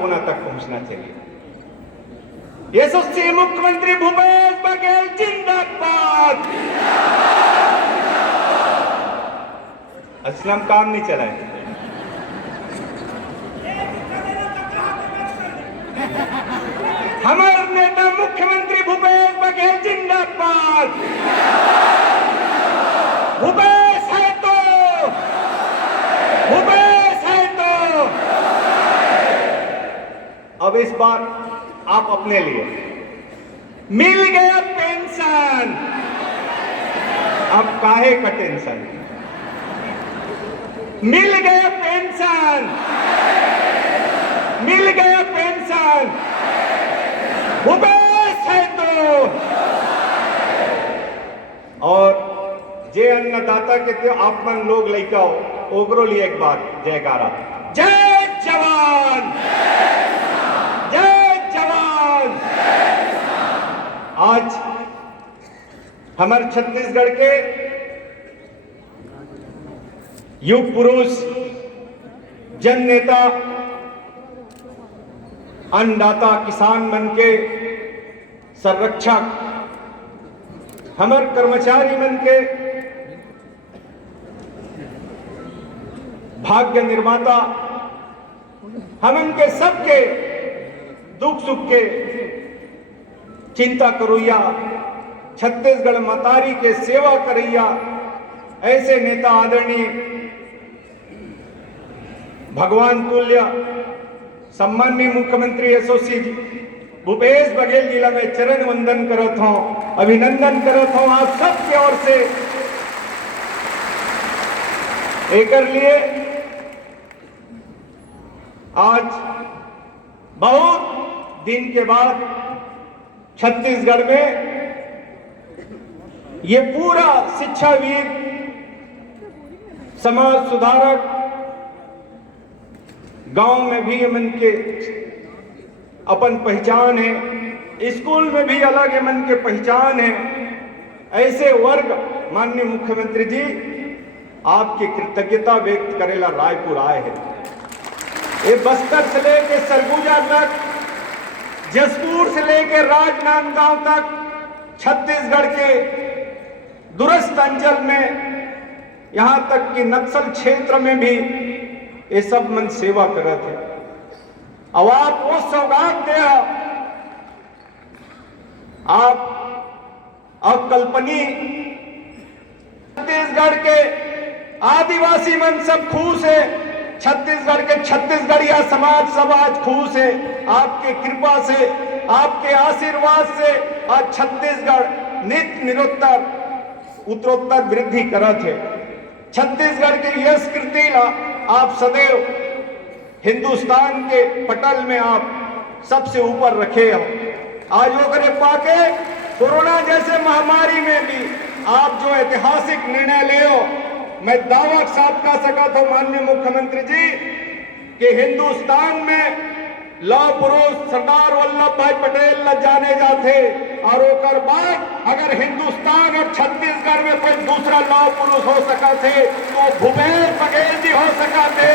होना तक पहुंचना चाहिए। यशस्वी मुख्यमंत्री भूपेश बघेल जिंदाबाद। असलम काम नहीं चलाए। हमारे नेता मुख्यमंत्री भूपेश बघेल जिंदाबाद। भूपेश है तो भूपेश है तो। अब इस बार आप अपने लिए मिल गया पेंशन। अब काहे का टेंशन? मिल गया पेंशन, मिल गया पेंशन। भूपेश है तो। और जे अन्नदाता के त्यो आप मन लोग लइका ओकरो लिए एक बार जयकारा। जय जवान, जय जवान। आज हमारे छत्तीसगढ़ के युग पुरुष, जन नेता, अन्नदाता, किसान मन के संरक्षक, हमारे कर्मचारी मन के भाग्य निर्माता, हम इनके सबके दुख सुख के चिंता करोइया, छत्तीसगढ़ मतारी के सेवा करैया ऐसे नेता आदरणीय भगवान तुल्य सम्माननीय मुख्यमंत्री यशस्वी भूपेश बघेल जी ला मैं चरण वंदन करत हूं, अभिनंदन करत हूं आप सबके ओर से। एकर लिए आज बहुत दिन के बाद छत्तीसगढ़ में ये पूरा शिक्षावीर, समाज सुधारक, गांव में भी मन के अपन पहचान है, स्कूल में भी अलग मन के पहचान है। ऐसे वर्ग माननीय मुख्यमंत्री जी आपकी कृतज्ञता व्यक्त करेला रायपुर आए हैं। ये बस्तर से लेके सरगुजा तक, जसपुर से लेके राजनांदगांव तक, छत्तीसगढ़ के दूरस्थ अंचल में, यहां तक कि नक्सल क्षेत्र में भी ये सब मन सेवा करत है। अब आप वो सौगात दे, आप अकल्पनीय छत्तीसगढ़ के आदिवासी मन सब खुश है, छत्तीसगढ़ के छत्तीसगढ़िया समाज सब आज खुश है। आपके कृपा से, आपके आशीर्वाद से आज छत्तीसगढ़ नित्य निरंतर उत्तरोत्तर वृद्धि करत है। छत्तीसगढ़ की यश कृति ला आप सदैव हिंदुस्तान के पटल में आप सबसे ऊपर रखे हो। आज ओकरे पाके कोरोना जैसे महामारी में भी आप जो ऐतिहासिक निर्णय ले हो, मैं दावा के साथ कह सकता हूं माननीय मुख्यमंत्री जी कि हिंदुस्तान में लौह पुरुष सरदार वल्लभ भाई पटेल न जाने जाते, और ओकर बाद अगर हिंदुस्तान और छत्तीसगढ़ में कोई दूसरा लौह पुरुष हो सका थे तो भूपेश बघेल जी हो सका थे।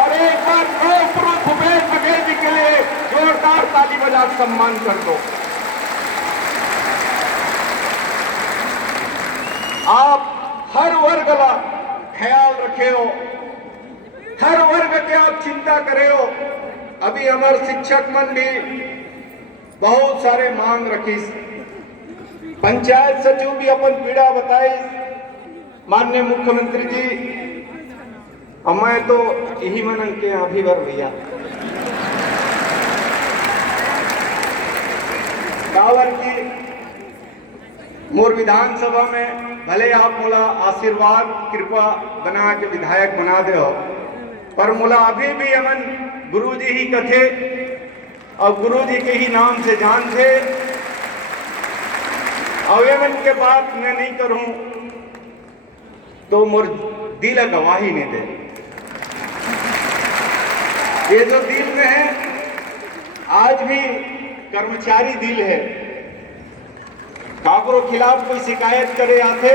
और एक बार लौह पुरुष भूपेश बघेल जी के लिए जोरदार ताली बजा सम्मान कर दो। आप हर वर्ग का ख्याल रखे हो, हर वर्ग के आप चिंता करे हो। अभी हमारे शिक्षक मन भी बहुत सारे मांग रखी, पंचायत सचिव भी अपन पीड़ा बताई माननीय मुख्यमंत्री जी। मैं तो यही मन के अभी भर भैया कावर की मोर विधानसभा में भले आप मोला आशीर्वाद कृपा बना के विधायक बना दे हो, पर मोला अभी भी अमन गुरु जी ही कथे और गुरु जी के ही नाम से जानते। और एमन के बात मैं नहीं करूं तो मोर दिल गवाही नहीं दे। ये जो दिल में है आज भी कर्मचारी दिल है। काकरो खिलाफ कोई शिकायत करे आते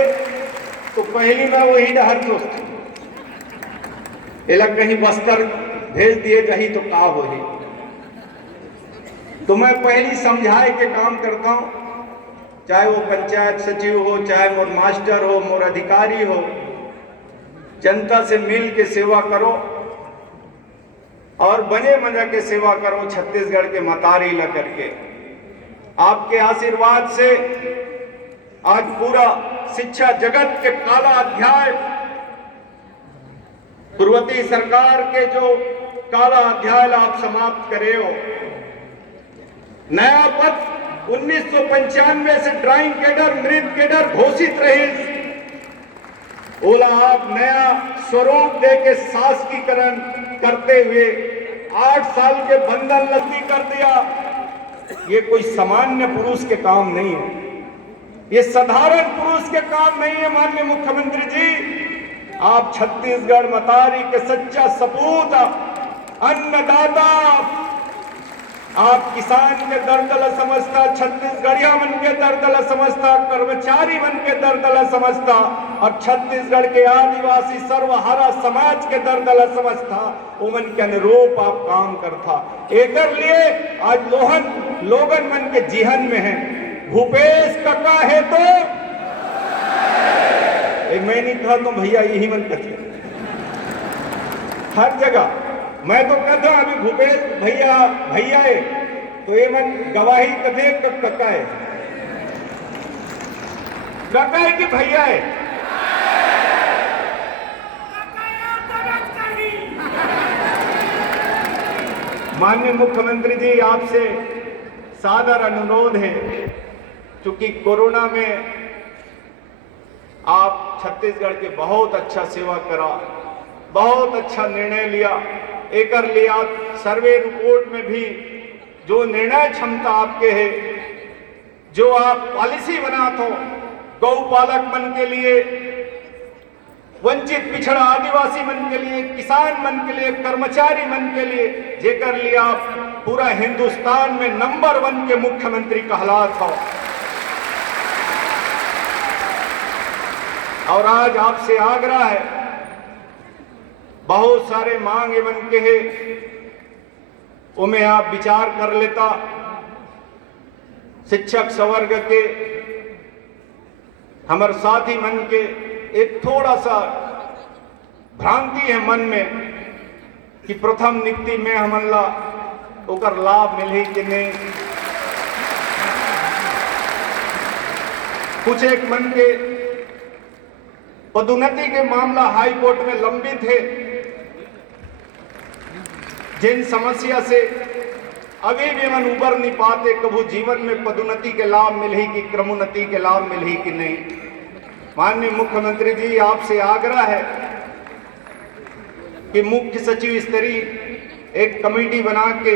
तो पहली मैं वही डहर दोस्त एला कहीं बस्तर भेज दिए जही तो का होही। तो मैं पहली समझाए के काम करता हूं, चाहे वो पंचायत सचिव हो, चाहे मोर मास्टर हो, मोर अधिकारी हो, जनता से मिल के सेवा करो और बने मजा के सेवा करो, छत्तीसगढ़ के मतारी ला करके। आपके आशीर्वाद से आज पूरा शिक्षा जगत के काला अध्याय, पूर्वती सरकार के जो काला अध्याय आप समाप्त करे हो। नया पद 1995 से ड्राइंग कैडर, मृत कैडर घोषित रहे, बोला आप नया स्वरूप दे के शासकीकरण करते हुए 8 साल के बंधन लस्सी कर दिया। ये कोई सामान्य पुरुष के काम नहीं है, ये साधारण पुरुष के काम नहीं है। माननीय मुख्यमंत्री जी, आप छत्तीसगढ़ मतारी के सच्चा सपूत, अन्नदाता, आप किसान के दर्द ला समझता, छत्तीसगढ़िया मन के दर्द ला समझता, कर्मचारी मन के दर्द ला समझता और छत्तीसगढ़ के आदिवासी सर्वहारा समाज के दर्द ला समझता। उमन के अनुरूप आप काम करता। एक लिए आज लोगन मन के जीवन में है। भूपेश काका है तो मैं नहीं कहा तो भैया यही मन कहते हर जगह। मैं तो कहता हूं अभी भूपेश भैया भैया है तो ये मन गवाही कथे कक्का है, कक्का है कि भैया है? माननीय मुख्यमंत्री जी, आपसे सादर अनुरोध है, क्योंकि कोरोना में आप छत्तीसगढ़ के बहुत अच्छा सेवा करा, बहुत अच्छा निर्णय लिया। एक लिया सर्वे रिपोर्ट में भी जो निर्णय क्षमता आपके है, जो आप पॉलिसी बनाते हो गौपालक मन के लिए, वंचित पिछड़ा आदिवासी मन के लिए, किसान मन के लिए, कर्मचारी मन के लिए, जेकर लिए आप पूरा हिंदुस्तान में नंबर 1 के मुख्यमंत्री कहलात हो। और आज आपसे आग्रह है, बहुत सारे मांग मन के है, उमें आप विचार कर लेता। शिक्षक सवर्ग के हमारे साथी मन के एक थोड़ा सा भ्रांति है मन में कि प्रथम नियुक्ति में हमला ओकर लाभ मिले कि नहीं। कुछ एक मन के पदोन्नति के मामला हाई कोर्ट में लंबित है, जिन समस्या से अभी भी मन उबर नहीं पाते, कभू जीवन में पदोन्नति के लाभ मिले कि क्रमोन्नति के लाभ मिले कि नहीं। माननीय मुख्यमंत्री जी, आपसे आग्रह है कि मुख्य सचिव स्तरीय एक कमेटी बना के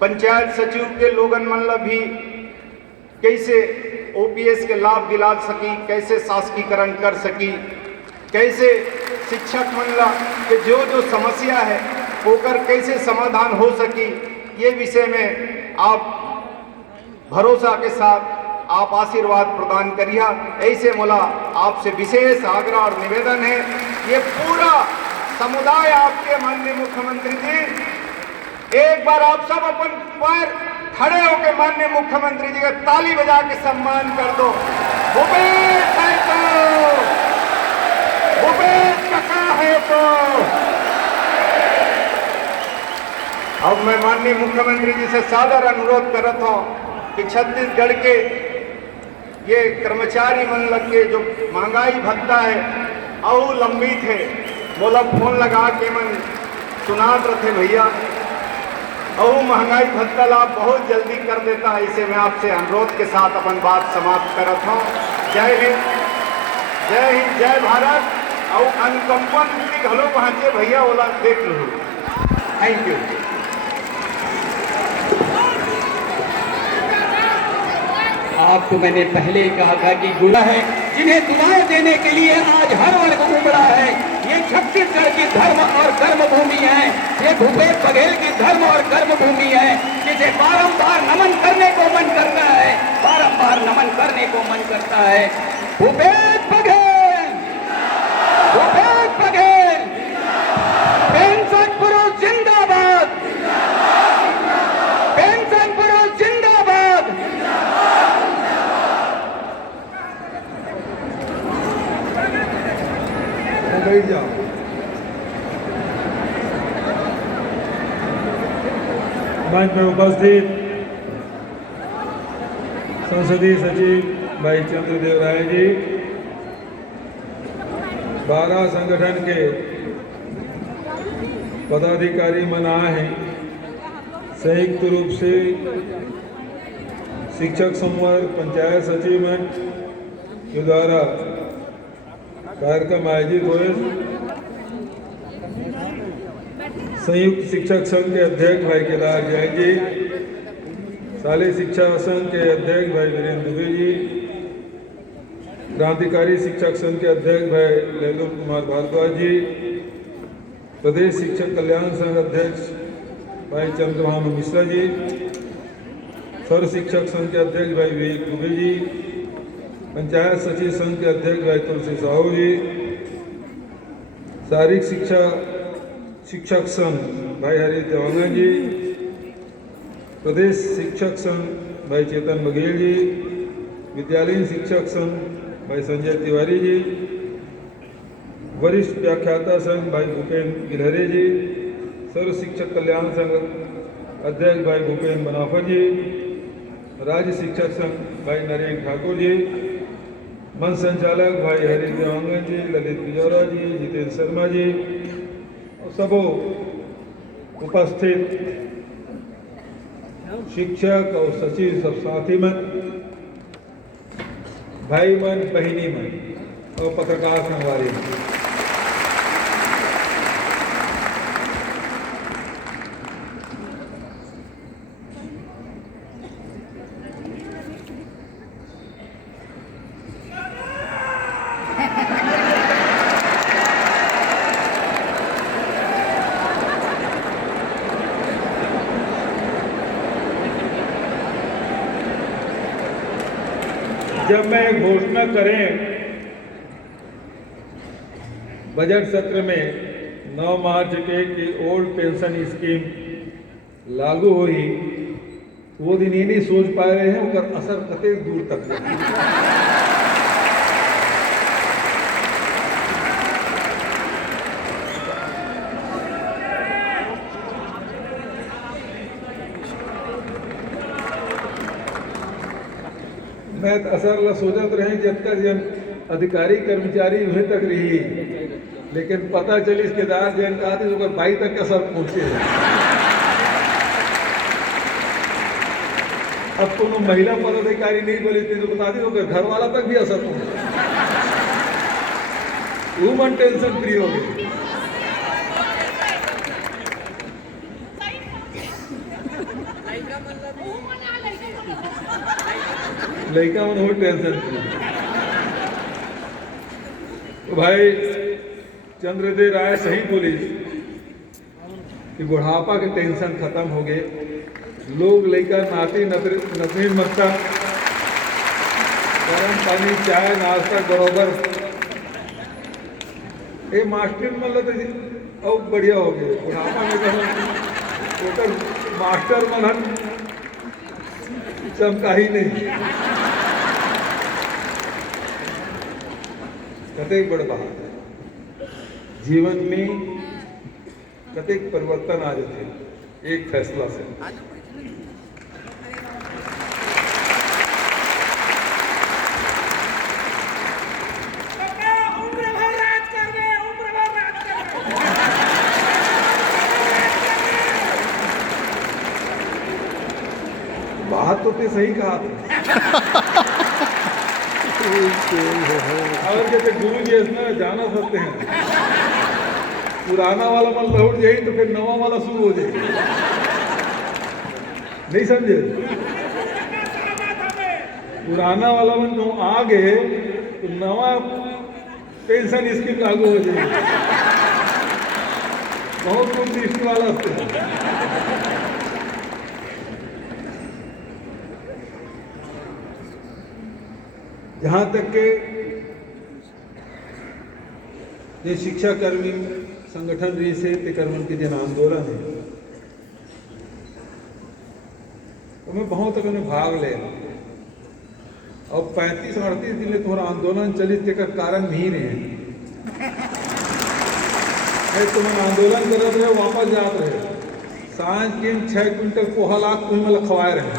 पंचायत सचिव के लोगन मन ला भी कैसे ओपीएस के लाभ दिला सकी, कैसे शासकीकरण कर सकी, कैसे शिक्षक मन ला के जो समस्या है होकर कैसे समाधान हो सकी, ये विषय में आप भरोसा के साथ आप आशीर्वाद प्रदान करिए। ऐसे मोला आपसे विशेष आग्रह और निवेदन है। ये पूरा समुदाय आपके माननीय मुख्यमंत्री जी, एक बार आप सब अपन पैर खड़े होकर माननीय मुख्यमंत्री जी का ताली बजा के सम्मान कर दो। भूपेश है तो, भूपेश काका है तो। अब मैं माननीय मुख्यमंत्री जी से सादर अनुरोध करता हूं कि छत्तीसगढ़ के ये कर्मचारी मन लग के जो महंगाई भत्ता है और लंबित है, बोला फोन लगा के मन सुनात रहे भैया, और महंगाई भत्ता लाभ बहुत जल्दी कर देता है। इसे मैं आपसे अनुरोध के साथ अपन बात समाप्त करता हूँ। जय हिंद, जय हिंद, जय भारत। और अनुकंपन घलो पहुंचे भैया बोला देख लो। Thank you. आपको मैंने पहले कहा था कि गुड़ा है जिन्हें दुआएं देने के लिए आज हर वर्ग उमड़ा है। ये छत्तीसगढ़ की धर्म और कर्म भूमि है, ये भूपेश बघेल की धर्म और कर्म भूमि है, जिसे बारंबार नमन करने को मन करता है, बारंबार नमन करने को मन करता है। भूपेश बघेल, भूपेश बघेल, पेंशन पुरुष जिंदाबाद, मंच में उपस्थित संसदीय सचिव भाई चंद्रदेव राय जी, 12 संगठन के पदाधिकारी मन आए हैं। संयुक्त रूप से शिक्षक संवर्ग पंचायत सचिव मंच के द्वारा कार्यक्रम आयोजित हुए। संयुक्त शिक्षक संघ के अध्यक्ष भाई केदार जैन जी, शालेय शिक्षा संघ के अध्यक्ष भाई वीरेंद्र दुबे जी, क्रांतिकारी शिक्षक संघ के अध्यक्ष भाई लैलून कुमार भारद्वाज जी, प्रदेश शिक्षक कल्याण संघ अध्यक्ष भाई चंद्रभानु मिश्रा जी, सर्व शिक्षक संघ के अध्यक्ष भाई विवेक दुबे जी, पंचायत सचिव संघ के अध्यक्ष भाई तुलसी साहू जी, शारीरिक शिक्षा शिक्षक संघ भाई हरि देवांगन जी, प्रदेश शिक्षक संघ भाई चेतन बघेल जी, विद्यालयीन शिक्षक संघ भाई संजय तिवारी जी, वरिष्ठ व्याख्याता संघ भाई भूपेन्द्र गिलहरे जी, सर्व शिक्षक कल्याण संघ अध्यक्ष भाई भूपेन्द्र बनाफर जी, राज्य शिक्षक संघ भाई नरेंद्र ठाकुर जी, मंच संचालक भाई हरि देवांगन जी, ललित पिजौरा जी, जितेंद्र शर्मा जी और सबों उपस्थित शिक्षक और सचिव सब साथी मन, भाई मन, बहिनी मन और पत्रकार संगवारी मन, जब मैं घोषणा करें बजट सत्र में 9 मार्च के कि ओल्ड पेंशन स्कीम लागू हुई, वो दिन ये नहीं सोच पा रहे हैं उसका असर कते दूर तक है। मैं असर ला सोचत रहे जब तक जन अधिकारी कर्मचारी वहीं तक रही, लेकिन पता चली इसके दार जैन कहा थी तो 22 तक का असर पहुंचे। अब तुम महिला पदाधिकारी नहीं बोली थी तो बता दी तो घर वाला तक भी असर पहुंचा, वुमन टेंशन फ्री हो गई। लड़का मन हो टेंशन फ्री। तो भाई चंद्रदेव राय सही बोली कि बुढ़ापा के टेंशन खत्म हो गए, लोग लड़का नाती नफरीन मस्ता गर्म पानी चाय नाश्ता बरोबर ये मास्टर मतलब तो अब बढ़िया हो गए। बुढ़ापा में तो मास्टर मन चमका ही नहीं, कतेक बड़ बात है। जीवन में कतेक परिवर्तन आ जाते एक फैसला से। बात तो सही कहा था। और जैसे गुरु जी इसमें जाना सकते हैं, पुराना वाला मन लौट जाए तो फिर नवा वाला शुरू हो जाए, नहीं समझे? पुराना वाला मन जो आ गए तो नवा पेंशन स्कीम लागू हो जाएगी। बहुत कुछ दृष्टि वाला से जहाँ तक के ये शिक्षा कर्मी संगठन रही से कर्मन के जन आंदोलन है, तो मैं बहुत तक भाग ले और 35-38 दिन ले तुम्हारा आंदोलन चलित के कारण नहीं रहे। तुम आंदोलन करते रहे, वापस जाते रहे, सांझ के 6 क्विंटल पोहा लाख कोई में लखवाए रहे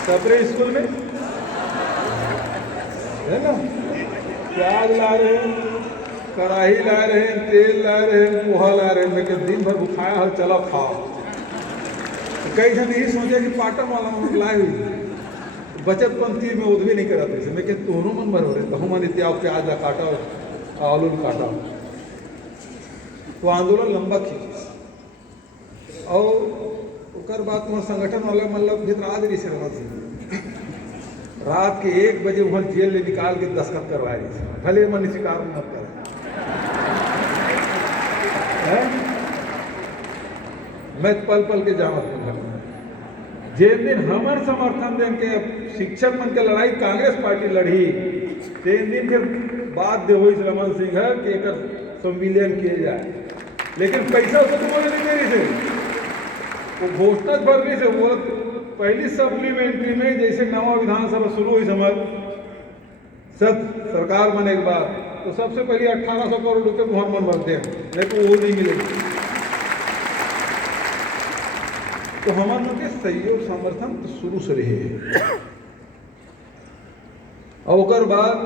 सपरे स्कूल में, है ना। प्याज ला रहे हैं, कढ़ाई ला रहे हैं, तेल ला रहे हैं, पोहा ला रहे हैं। मैं क्या दिन भर भुखाया हो, चलो खाओ। तो कई जन यही सोचे कि पाटन वाला मन लाए हुई बचत पंथी में उद्वी नहीं करा थे। मैं क्या तोहरों मन भर हो रहे कहूँ मन इत्या प्याज ला काटा आलू काटा। तो आंदोलन लंबा खींची और उकर बाद तुम्हारा संगठन वाला मतलब भीतर आज रही से रात के 1 बजे वहाँ जेल ले निकाल के दस्तखत करवाए भले मन शिकार मत कर। मैं पल पल के जावत जिन दिन हमार समर्थन देन के शिक्षक मन के लड़ाई कांग्रेस पार्टी लड़ी, तीन दिन फिर बात हुई रमन सिंह है कि एक संविलियन किए जाए, लेकिन पैसा उसको तो बोले नहीं मेरी से वो घोषणा भरने से वो पहली सप्लीमेंट्री में जैसे नवा विधानसभा शुरू हुई समझ सरकार बने के बाद तो सबसे पहले 1800 करोड़ रुपये मोहन मन भरते हैं, नहीं तो वो नहीं मिलेगी। तो हमारे के सहयोग समर्थन तो शुरू से रहे। और बाद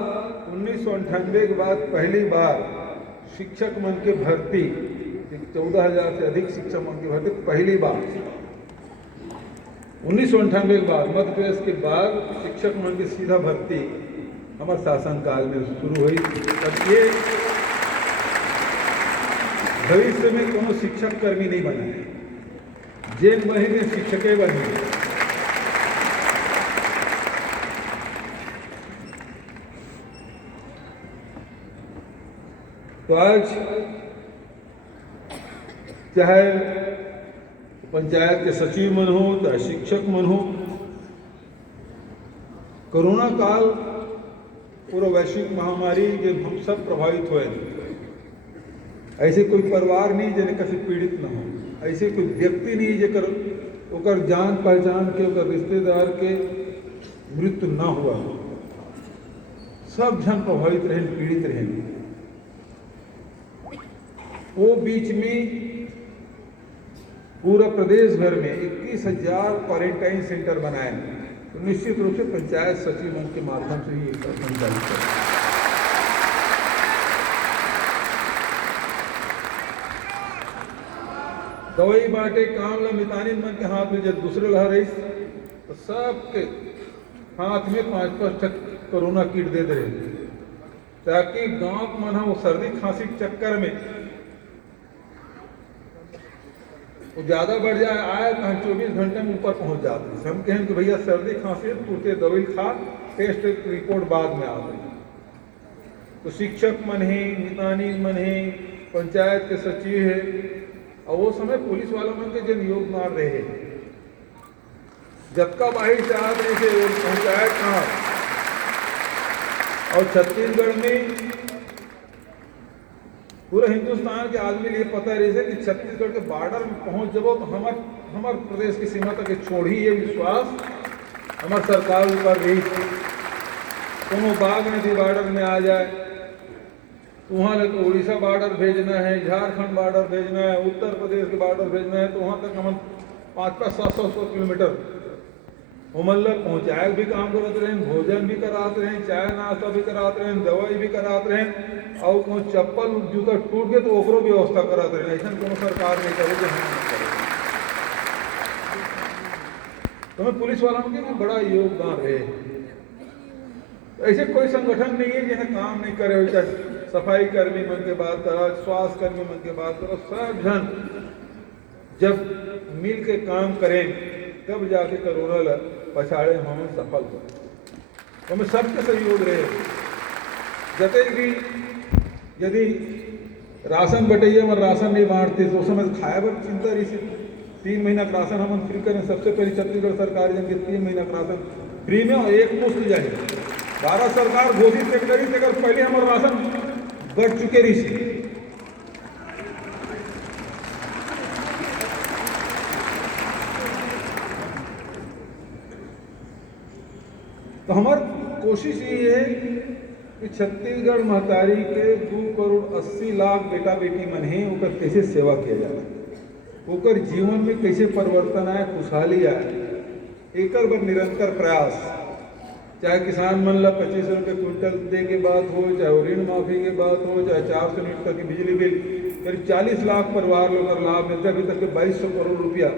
1998 के बाद पहली बार शिक्षक मन के भर्ती 14,000 से अधिक शिक्षक मन की भर्ती पहली बार 1998 के बाद मध्य प्रदेश के बाद शिक्षक मन की सीधा भर्ती हमारे शासनकाल में शुरू हुई। और ये भविष्य में कोनो शिक्षक कर्मी नहीं बना है, जेन महीने शिक्षकें बने। तो आज चाहे पंचायत के सचिव मन हो चाहे शिक्षक मन हो, कोरोना काल पूरा वैश्विक महामारी के हम सब प्रभावित हुए। ऐसे कोई परिवार नहीं जिन्हें कभी पीड़ित न हो, ऐसे कोई व्यक्ति नहीं जेकर ओकर जान पहचान के ओकर रिश्तेदार के मृत्यु ना हुआ। सब जन प्रभावित रहे, पीड़ित रहे। वो बीच में पूरा प्रदेश भर में 21,000 क्वारंटाइन सेंटर बनाए, तो निश्चित रूप से पंचायत सचिव मन के माध्यम से ही संचालित करें। दवाई बांटे काम ला मितानी मन के हाथ में, जब दूसरे लहर रही तो सबके हाथ में 5-5 कोरोना किट दे रहे, ताकि गांव मन वो सर्दी खांसी के चक्कर में वो ज्यादा बढ़ जाए आए तो 24 घंटे में ऊपर पहुंच जाते हैं। हम कहें कि भैया सर्दी खांसी तुरते दवाई खा, टेस्ट रिपोर्ट बाद में आ गई। तो शिक्षक मन ही, मितानी मन ही, पंचायत के सचिव है, और वो समय पुलिस वालों मन के जो नियोग मार रहे हैं, जबका बाहर चाह रहे थे वो पंचायत कहाँ। और छत्तीसगढ़ में पूरे हिंदुस्तान के आदमी लिए पता रही है कि छत्तीसगढ़ के बॉर्डर में पहुंच जबो तो हमार प्रदेश की सीमा तक छोड़ी ये विश्वास हमार सरकार ऊपर रही। कोनो बाघ नदी बॉर्डर में आ जाए तो वहाँ लग उड़ीसा बॉर्डर भेजना है, झारखंड बॉर्डर भेजना है, उत्तर प्रदेश के बॉर्डर भेजना है, तो वहाँ तक हम 500-700 किलोमीटर हमल्ला पहुँचाए भी काम करते रहें, भोजन भी कराते रहें, चाय नाश्ता भी कराते रहें, दवाई भी कराते रहें, और कोई चप्पल जूता टूट गए तो ओकरो व्यवस्था कराते रहें। ऐसा कोनो सरकार नहीं करे जो हम करे। तो मैं पुलिस वालों के भी बड़ा योगदान रहे। ऐसे कोई संगठन नहीं है जिन्हें काम नहीं करे हो, चाहे सफाई कर्मी मन के बात करो, स्वास्थ्य कर्मी मन के बात करो, सब जन जब मिल के काम करें तब जाके कोरोना पछाड़े हम सफल हो। तो हमें सबके सहयोग रहे। जते भी यदि राशन बटैया में राशन नहीं बांटते तो उस समय खाए पर चिंता रही। 3 महीना का राशन हम फ्री करें। सबसे पहले छत्तीसगढ़ सरकार जन के 3 महीना का राशन फ्री में और एक मुफ्त जाए। भारत सरकार घोषित करी थे, अगर पहले हमारे राशन बढ़ चुके रही। तो हमारी कोशिश ये है कि छत्तीसगढ़ महतारी के 2,80,00,000 बेटा बेटी मन है, ओकर कैसे सेवा किया जाए, ओकर जीवन में कैसे परिवर्तन आए, खुशहाली आए, एकर बर निरंतर प्रयास। चाहे किसान मन ला 25 रुपये क्विंटल दे के बात हो, चाहे ऋण माफी के बात हो, चाहे 400 यूनिट तक की बिजली बिल, करीब 40 लाख परिवार लोग का लाभ मिलता है। अभी तक के 2200 करोड़ रुपया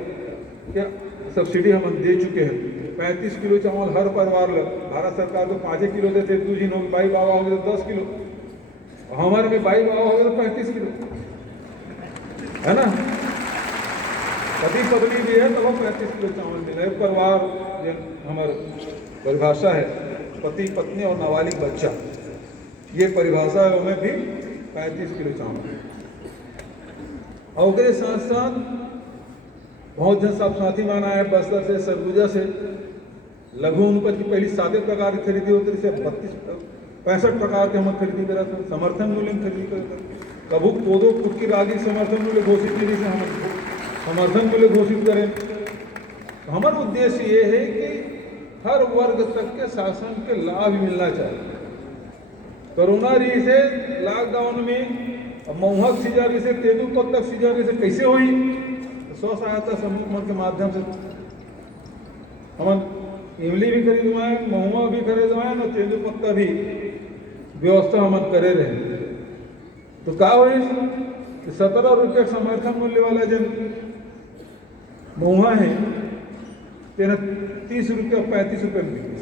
क्या सब्सिडी हम दे चुके हैं। 35 किलो चावल हर परिवार ला, भारत सरकार तो 5 किलो देते, दूसरी लोग भाई बाबा हो गए तो 10 किलो, हमारे में भाई बाबा हो गए तो 35 किलो, है ना। पति पत्नी भी है तो वो 35 किलो चावल मिले परिवार। हमारे परिभाषा है पति पत्नी और नाबालिग बच्चा, ये परिभाषा है, उनमें भी 35 किलो चावल। और उसके साथ साथ बहुत जन सब साथी माना है, बस्तर से, सरगुजा से लघु उपज की पहली 7 प्रकार की खरीदी होती है, 65 प्रकार के हम खरीदी करा था, समर्थन मूल्य में खरीदी करते, कभू कोदो खुद की रागी समर्थन मूल्य घोषित की से हम समर्थन मूल्य घोषित करें। हमारा उद्देश्य ये है कि हर वर्ग तक के शासन के लाभ मिलना चाहिए। कोरोना री से लॉकडाउन में महुहक सीजन से तेंदुपत्ता सीजन से कैसे हुई, स्व सहायता समूह के माध्यम से हम इमली भी खरीदवाए, महुआ भी खरीदवाए ना, तेंदुपत्ता भी व्यवस्था हम करे रहे। तो का हुई 17 रुपये समर्थन मूल्य वाला जो महुआ है तेना 30 रुपये 35 रुपये में बिकी,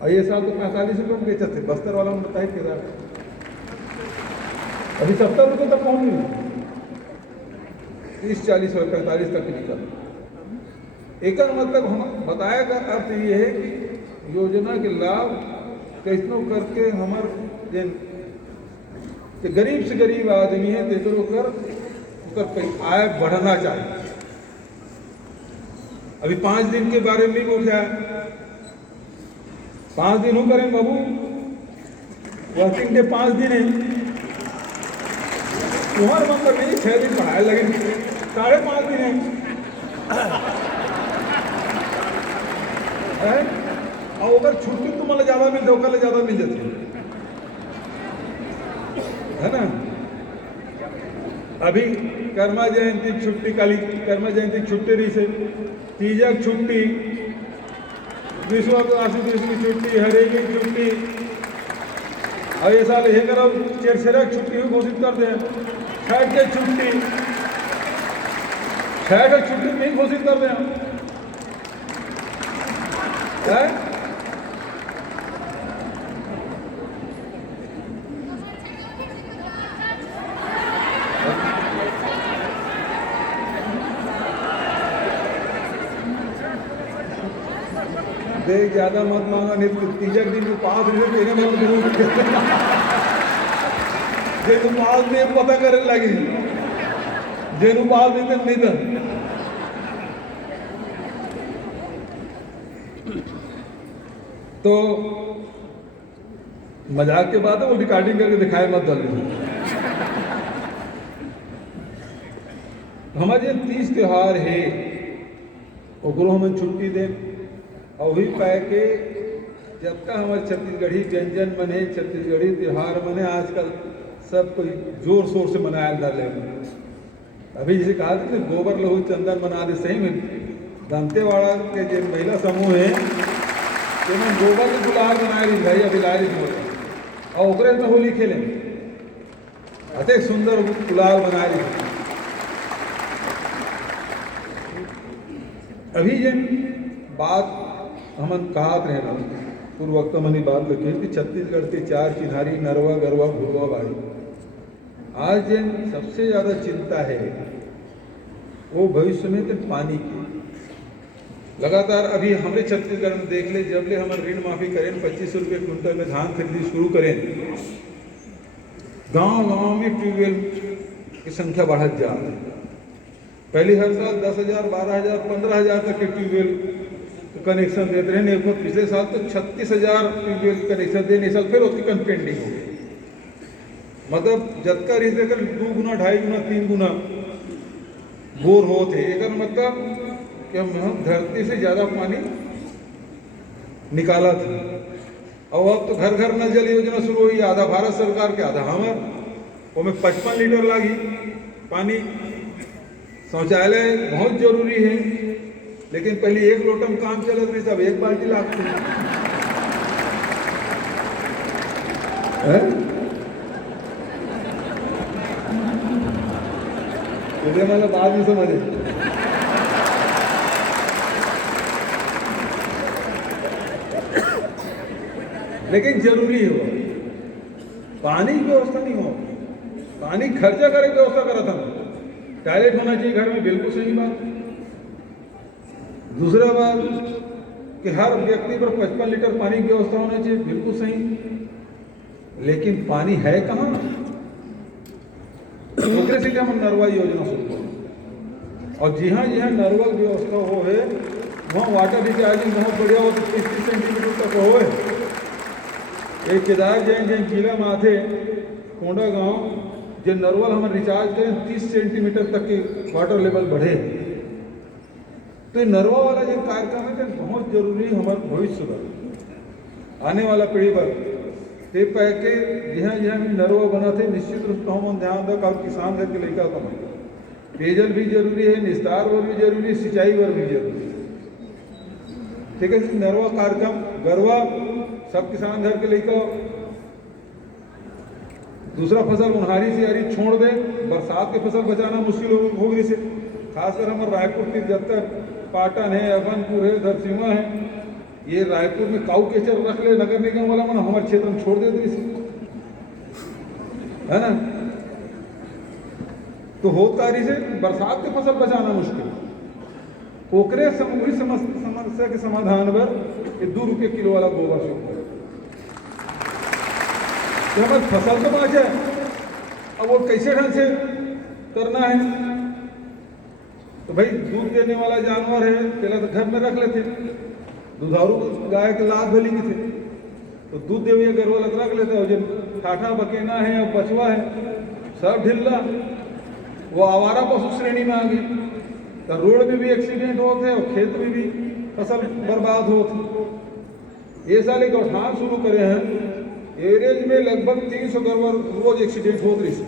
और ये साल तो 45 रुपये में बेचा थे। बस्तर वाला ने बताया कि अभी 70 रुपये तक पहुँच गई, 30, 40 और 45 तक निकल। एक मतलब हम बताया का अर्थ ये है कि योजना के लाभ कैसनो करके हमारे जो गरीब से गरीब आदमी है तेकर ओकर आय बढ़ना चाहिए। अभी 5 दिन के बारे में वो क्या 5 दिन हो करें बाबू, वर्किंग डे 5 दिन है, तुम्हारे मतलब नहीं 6 दिन पढ़ाए लगे, 5.5 दिन है। और अगर छुट्टी तुम्हारा ज्यादा मिलती है, ज्यादा मिल जाती है ना। अभी कर्मा जयंती छुट्टी, काली कर्मा जयंती छुट्टी रही से, तीजक छुट्टी, विश्ववासी दिवस की छुट्टी, हरे की छुट्टी, और ये साल ये करो चेरछेरक छुट्टी भी घोषित कर दें, छठ की छुट्टी, छठ छुट्टी नहीं घोषित कर दें है? देख ज्यादा मत मांगा, नहीं तो तीजक दिन में 5 रुपये देने मत जेनु 5 दिन पता करे लगी, जेनु 5 दिन नहीं था। तो मजाक के बाद वो रिकॉर्डिंग करके दिखाए मत दल। हमारे 30 त्योहार है, ओकरो हमें छुट्टी दे, और वही पाए के जब तक हमारे छत्तीसगढ़ी व्यंजन बने, छत्तीसगढ़ी त्योहार बने, आजकल सब कोई जोर शोर से मनाया डाले। अभी जैसे कहा था कि गोबर लहू चंदन बना दे, सही में दंतेवाड़ा के जो महिला समूह है तो गोबर के गुलाल बनाए रही भाई, अभी ला रही और ओकरे में होली खेले, अति सुंदर गुलाल बनाए रही। अभी जन बात हमन कहत रहे ना, पूर्वक्त मनी बात लगे कि छत्तीसगढ़ के 4 चिन्हारी नरवा गरवा भुरवा बाड़ी। आज जन सबसे ज्यादा चिंता है वो भविष्य में तो पानी की। लगातार अभी हमारे छत्तीसगढ़ में देख ले, जब ले हमारे ऋण माफी करें, 25 रुपये क्विंटल में धान खरीदी शुरू करें, गांव-गांव में ट्यूबवेल की संख्या बढ़त जा रही है। पहले हर साल 10,000, 12,000, 15,000 तक के ट्यूबवेल कनेक्शन देते रहे। नहीं, पिछले साल तो 36,000 ट्यूबवेल कनेक्शन दे, इस साल फिर उसकी पेंडिंग हो गई। मतलब जतका रही से 2 गुना, 2.5 गुना, 3 गुना बोर होते, एक मतलब कि हम धरती से ज्यादा पानी निकाला था। और अब तो घर घर नल जल योजना शुरू हुई, आधा भारत सरकार के आधा हमार, वो में 55 लीटर लागी पानी। शौचालय बहुत जरूरी है, लेकिन पहले 1 लोटा में काम चलत नहीं, सब 1 बाल्टी लागती है। मतलब बाद में समझे। लेकिन जरूरी है वो पानी की व्यवस्था नहीं हो, पानी खर्चा करे व्यवस्था करा था। टॉयलेट होना चाहिए घर में, बिल्कुल सही बात। दूसरा बात कि हर व्यक्ति पर 55 लीटर पानी की व्यवस्था होना चाहिए, बिल्कुल सही। लेकिन पानी है कहाँ? दूसरे से हम नरवा योजना शुरू करें, और जी हाँ नरवा व्यवस्था हो है वहाँ वाटर रिचार्जिंग बहुत बढ़िया हो, 30 सेंटीमीटर तक हो। एक केदार जैन जिला माथे कोंडा गांव जो नरवल हमारे रिचार्ज करें 30 सेंटीमीटर तक के वाटर लेवल बढ़े। तो ये नरवा वाला जो कार्यक्रम है बहुत जरूरी है हमारे भविष्य पर, आने वाला पीढ़ी पर। ते पै के जहाँ नरवा बना थे निश्चित रूप से हम ध्यान रख, और किसान घर के लड़का का पेयजल भी जरूरी है, निस्तार वर भी जरूरी है, सिंचाई वर भी जरूरी है। ठीक है, नरवा कार्यक्रम गरवा सब किसान घर के लड़का। दूसरा फसल उन्हारी सियारी छोड़ दे, बरसात के फसल बचाना मुश्किल हो गई से, खासकर हमारे रायपुर के जत्तर पाटन है, अभनपुर है, धरसीमा है, ये रायपुर में काऊ केचर रख ले नगर निगम वाला मन हमारे क्षेत्र में छोड़ देते इसे, है ना। तो होतारी से बरसात के फसल बचाना मुश्किल। कोकरे वही समस्या के समाधान पर ये 2 रुपये किलो वाला गोबर से हमारी फसल तो बाँचे, अब वो कैसे ढंग से करना है। तो भाई दूध देने वाला जानवर है, पहले तो घर में रख लेते, दुधारू गाय के लाद भली की थे, तो दूध देविया गरवा रख लेते हो। जो ठाठा बकेना है या बचवा है सब ढिल्ला, वो आवारा पशु श्रेणी में आ गई। तो रोड में भी एक्सीडेंट होते और खेत में भी फसल बर्बाद होती। ये साल एक गौठान शुरू करे हैं, एवरेज में लगभग 300 गरवा रोज एक्सीडेंट हो रही है,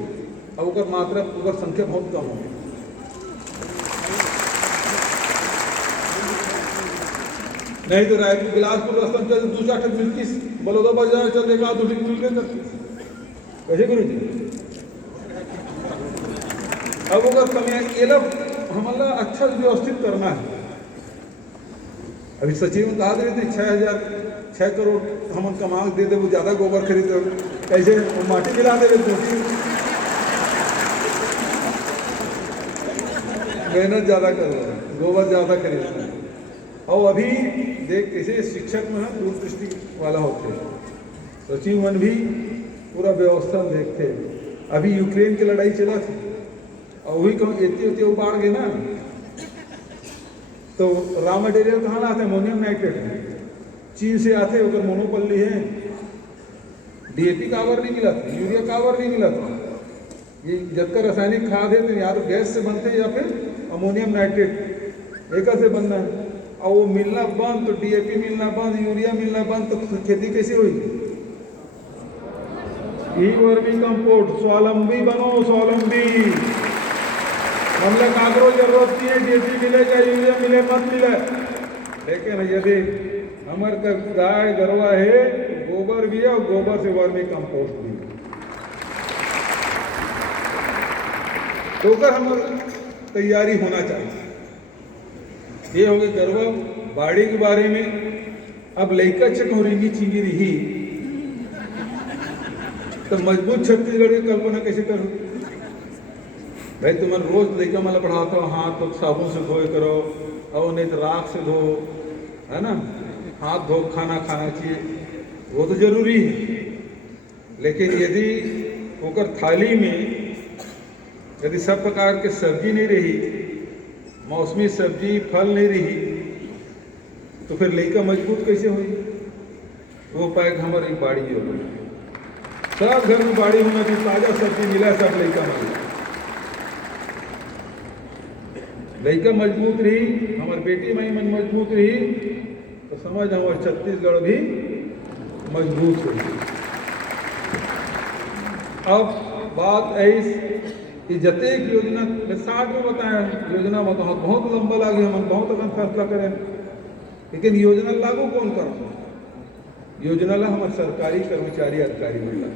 और उकर मात्रा उकर संख्या बहुत कम हो गई। नहीं तो रायपुर बिलासपुर रास्ता चल 2-4 टक मिलती, बलौदा बाजार चल देखा 2 टक मिल गए कैसे करूँ जी। अब अगर कमी ये लोग हमारा अच्छा व्यवस्थित करना है। अभी सचिव कहा दे थे 6 करोड़ हम कमा दे दे, वो ज़्यादा गोबर खरीदे कैसे माटी मिला दे, मेहनत ज़्यादा करो, गोबर ज़्यादा खरीदना। और अभी देख कैसे शिक्षक में दूरदृष्टि वाला होते, सचिव मन भी पूरा व्यवस्था देखते। अभी यूक्रेन की लड़ाई चला थी, और वही कहूँ एते उबाड़ गए ना, तो रॉ मटेरियल कहाँ आते हैं? अमोनियम नाइट्रेट चीन से आते, अगर मोनोपल्ली है। डीएपी कावर नहीं मिला था, यूरिया कावर नहीं मिला था। ये जब का रासायनिक खाद है तो या तो गैस से बनते हैं या फिर अमोनियम नाइट्रेट एक से बनना है, और वो मिलना बंद, तो डीएपी मिलना बंद, यूरिया मिलना बंद, तो खेती कैसे हुई? वर्मी कंपोस्ट, स्वावलंबी बनो, स्वावलंबी। हमने काकरो जरूरत नहीं है, डीएपी मिले चाहे यूरिया मिले मत मिले, लेकिन यदि हमारे गाय गरवा है, गोबर भी है, और गोबर से वर्मी कंपोस्ट भी है, तो अगर हमारी तैयारी होना चाहिए। ये हो गई गरवा बाड़ी के बारे में। अब लइका चकोरीनी चीनी रही तो मजबूत छत्तीसगढ़ की कल्पना कैसे करो? भाई तुम्हारे रोज लइका मला पढ़ाता हो, हाथ तो साबुन से धोए करो, और नहीं तो राख से धो, है ना, हाथ धो खाना खाना चाहिए, वो तो जरूरी है। लेकिन यदि होकर थाली में यदि सब प्रकार के सब्जी नहीं रही, मौसमी सब्जी फल नहीं रही, तो फिर लइका मजबूत कैसे हुई? वो पैक हमारी बाड़ी हो गई, सब घर में बाड़ी होना चाहिए, ताजा सब्जी मिला, सब लइका मिला, लइका मजबूत रही, हमारी बेटी माई मन मजबूत रही, तो समझ हमारे छत्तीसगढ़ भी मजबूत हो। अब बात ऐसी कि जतेक योजना 60 में बताया योजना में बहुत लंबा लागे, हम बहुत अपन फैसला करें, लेकिन योजना लागू कौन कर? योजना ला हमारे सरकारी कर्मचारी अधिकारी मिला।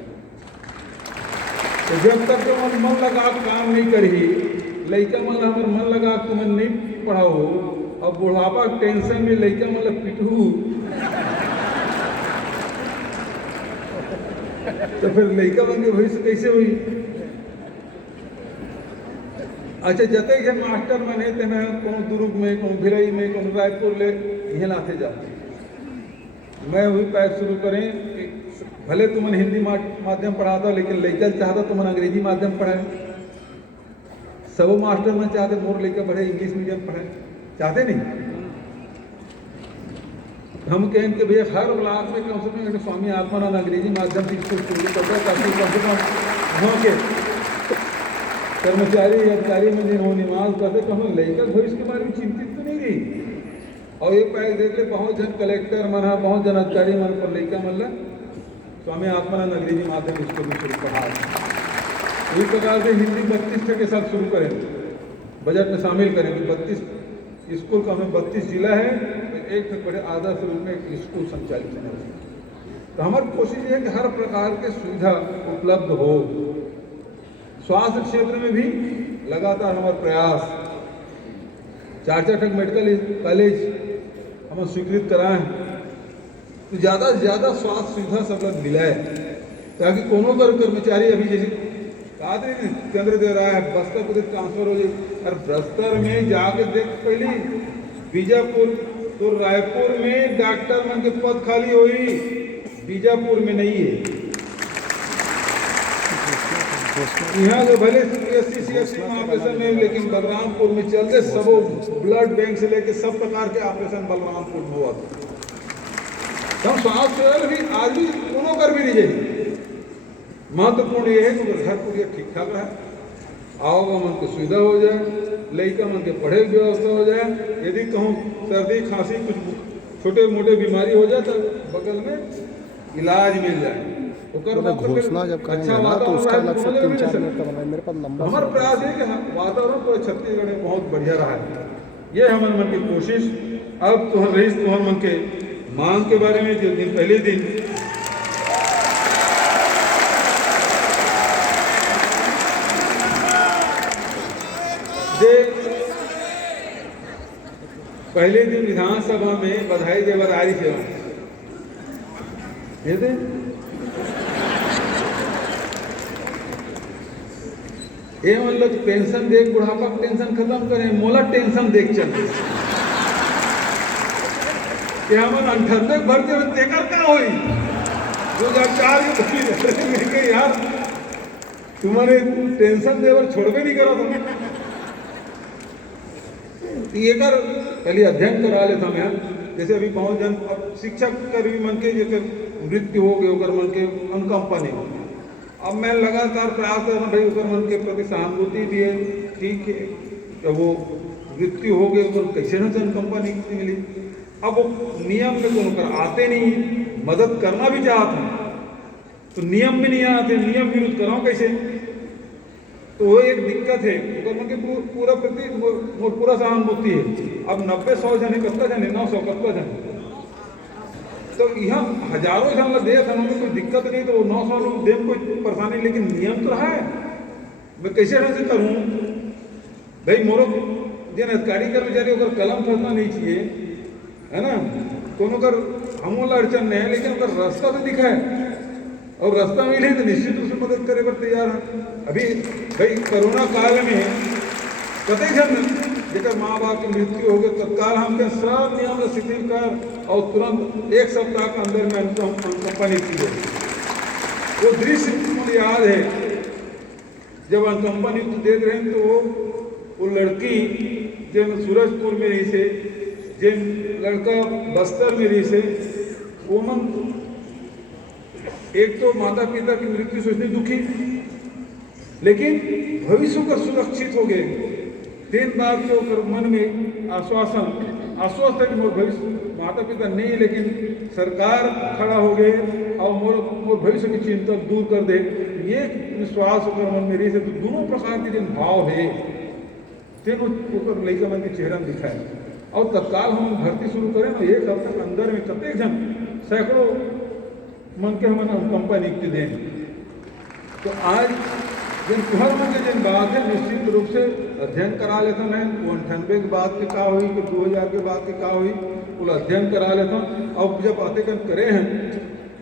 तो जब तक तो मन लगा काम नहीं करी, लड़का मन हमारे मन लगा तुम्हें नहीं पढ़ाओ, अब बुढ़ापा टेंशन में लड़का मन पिटू, तो फिर लड़का मन के भविष्य कैसे हुई? अच्छा, जते जन मास्टर मन है तेना कौन दुर्ग में, कौन भिरई में, कौन रायपुर ले यहाँ लाते जाते। मैं वही पैर शुरू करें कि भले तुमने हिंदी माध्यम पढ़ा दो, लेकिन लड़का चाहता तुमने अंग्रेजी माध्यम पढ़ाए। सब मास्टर में चाहते मोर लड़का पढ़े इंग्लिश मीडियम पढ़ाए, चाहते नहीं। हम कहें कि भैया हर ब्लॉक में कम से कम स्वामी आत्मानंद अंग्रेजी माध्यम की स्कूल शुरू करता है, ताकि कम से कम वहाँ के कर्मचारी अधिकारी में जिन निवास करते कम लड़का भविष्य के बारे में चिंतित तो नहीं रही। और ये पैक देख ले, बहुत जन कलेक्टर मन है, बहुत जन अधिकारी मन पर लड़का मन ला स्वामी आत्मानंद अंग्रेजी माध्यम स्कूल में शुरू पढ़ा। इस प्रकार से हिंदी 32 के साथ शुरू करें, बजट में शामिल करें कि 32 स्कूल का हमें 32 जिला है, तो एक तक बड़े आदर्श रूप में एक स्कूल संचालित होना चाहिए। तो हमारी कोशिश है कि हर प्रकार के सुविधा उपलब्ध हो। स्वास्थ्य क्षेत्र में भी लगातार हमारा प्रयास, 4 तक मेडिकल कॉलेज हम स्वीकृत कराएं, तो ज़्यादा से ज़्यादा स्वास्थ्य सुविधा सब लोग मिलाए, ताकि कोनो कर्मचारी अभी जैसे कहा केंद्र दे रहा है बस्तर को ट्रांसफर हो जाए। और बस्तर में जाके देख, पहले बीजापुर तो रायपुर में डॉक्टर मन के पद खाली हुई, बीजापुर में नहीं है। यहाँ जो भले CHC में ऑपरेशन नहीं, लेकिन बलरामपुर में चलते सब ब्लड बैंक से लेके सब प्रकार के ऑपरेशन बलरामपुर में हुआ था। हम स्वास्थ्य भी आज भी दोनों कर भी नहीं जाए। महत्वपूर्ण ये है कि घर पूरी ठीक ठाक रहे, आओगा मन की सुविधा हो जाए, लड़का मन के पढ़े की व्यवस्था हो जाए। यदि कहूँ सर्दी खांसी कुछ छोटे मोटे बीमारी हो जाए तो बगल में इलाज मिल जाए। घोषणा जब करेंगे ना तो उसका अलग से 3-4 मिनट का बनाए। मेरे पास नंबर हमारा प्रयास है कि वातावरण पूरा छत्तीसगढ़ में बहुत बढ़िया रहा है, ये हमारे मन की कोशिश। अब तो रही तुम्हारे मन के मांग के बारे में, जो दिन पहले दिन विधानसभा में बधाई देवर आ रही थे, ये मतलब पेंशन देख बुढ़ापा टेंशन खत्म करें, मोला टेंशन देख चल कि हम 98 भरते हुए देकर क्या हुई 2004 के यार तुम्हारे टेंशन देवर छोड़वे नहीं करा तुम। ये कर पहले अध्ययन करा लेता मैं, जैसे अभी बहुत जन अब शिक्षक कर भी मन के जैसे मृत्यु हो गए ओकर मन के अनकंपनी हो। अब मैं लगातार प्रयास कर रहा भाई ओकर मन के प्रति सहानुभूति दिए, ठीक है, तो वो मृत्यु हो गई ओकर कैसे न जन कंपनी मिली। अब वो नियम में कोनो कर आते नहीं, मदद करना भी चाहते हैं तो नियम में नहीं आते, नियम विरुद्ध कराओ कैसे, तो वो एक दिक्कत है। ओकर मन के पूरा प्रति पूरा सहानुभूति है। अब 90-100 जन कितना जन 900 कितना जन, तो यहाँ हजारों जन दे में कोई दिक्कत नहीं, तो वो 900 लोग दे कोई परेशानी, लेकिन नियम तो रहा है। मैं कैसे ढंग से करूँ भाई, मोरो जिन अधिकारी कर्मचारी होकर कलम फंसना नहीं चाहिए, है ना, कोनो कर हमों अड़चन नहीं है, लेकिन अगर रास्ता तो दिखा है और रास्ता मिले तो निश्चित रूप से मदद करे पर तैयार है। अभी भाई कोरोना काल में कतई जन जेकर माँ बाप की मृत्यु हो गई, तत्काल हमके सब नियम शिथिल कर और तुरंत 1 सप्ताह के अंदर में कंपनी की गई। वो दृश्य मुझे याद है, जब कंपनी को दे रहे हैं तो वो लड़की जिन सूरजपुर में रही से, जिन लड़का बस्तर में रही से, वो मन एक तो माता पिता की मृत्यु सोचने दुखी, लेकिन भविष्य का सुरक्षित हो गए। 3 बार के मन में आश्वास्त है कि भविष्य माता पिता नहीं, लेकिन सरकार खड़ा हो गए और मोर भविष्य की चिंता दूर कर दे, ये विश्वास होकर मन में रही से तो दोनों प्रकार के जिन भाव है तेन ऊपर लड़का मन के चेहरा में दिखाए। और तत्काल हम भर्ती शुरू करें ना, एक हफ्ते के अंदर में कतेक जन सैकड़ों मन के हम कंपनी नियुक्ति दें। तो आज जिन तुहर मन के जिन बात है निश्चित रूप से अध्ययन करा लेता मैं 98 के बाद के का हुई, फिर 2000 के बाद के का हुई, वो अध्ययन करा लेता हूँ। अब जब आते कन करे हैं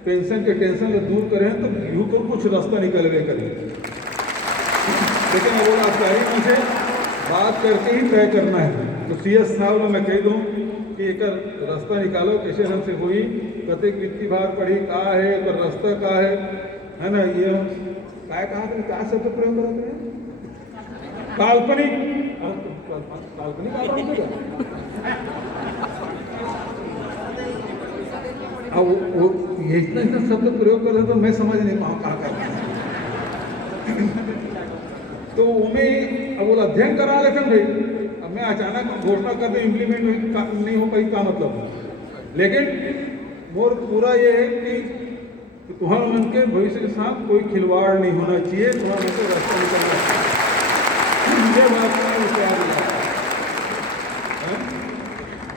पेंशन के टेंशन दूर करें तो यूँ तो कुछ रास्ता निकलवे करें, लेकिन अब वो अधिकारी मुझे बात करके ही तय करना है। तो CS साहब मैं कह दूँ कि एक रास्ता निकालो कैसे ढंग से हुई, कतेक वित्तीय भार पड़ी का है, पर रास्ता का है ना। ये क्या कहा था, क्या शब्द प्रयोग करते हैं, काल्पनिक काल्पनिक अब वो ये इतना शब्द प्रयोग करते तो मैं समझ नहीं पाऊँ कहाँ करता है। तो उन्हें अब वो अध्ययन करा लेते हैं भाई, अब मैं अचानक घोषणा कर दूँ इम्प्लीमेंट नहीं हो पाई का मतलब। लेकिन मोर पूरा ये है कि तुम्हारे मन के भविष्य के साथ कोई खिलवाड़ नहीं होना चाहिए, तुम्हारे मन को रास्ता निकलना चाहिए। बात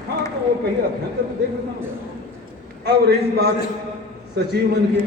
हाँ, तो वो पहले अध्ययन करके देख लेता हूँ। अब रही बात सचिव मन की,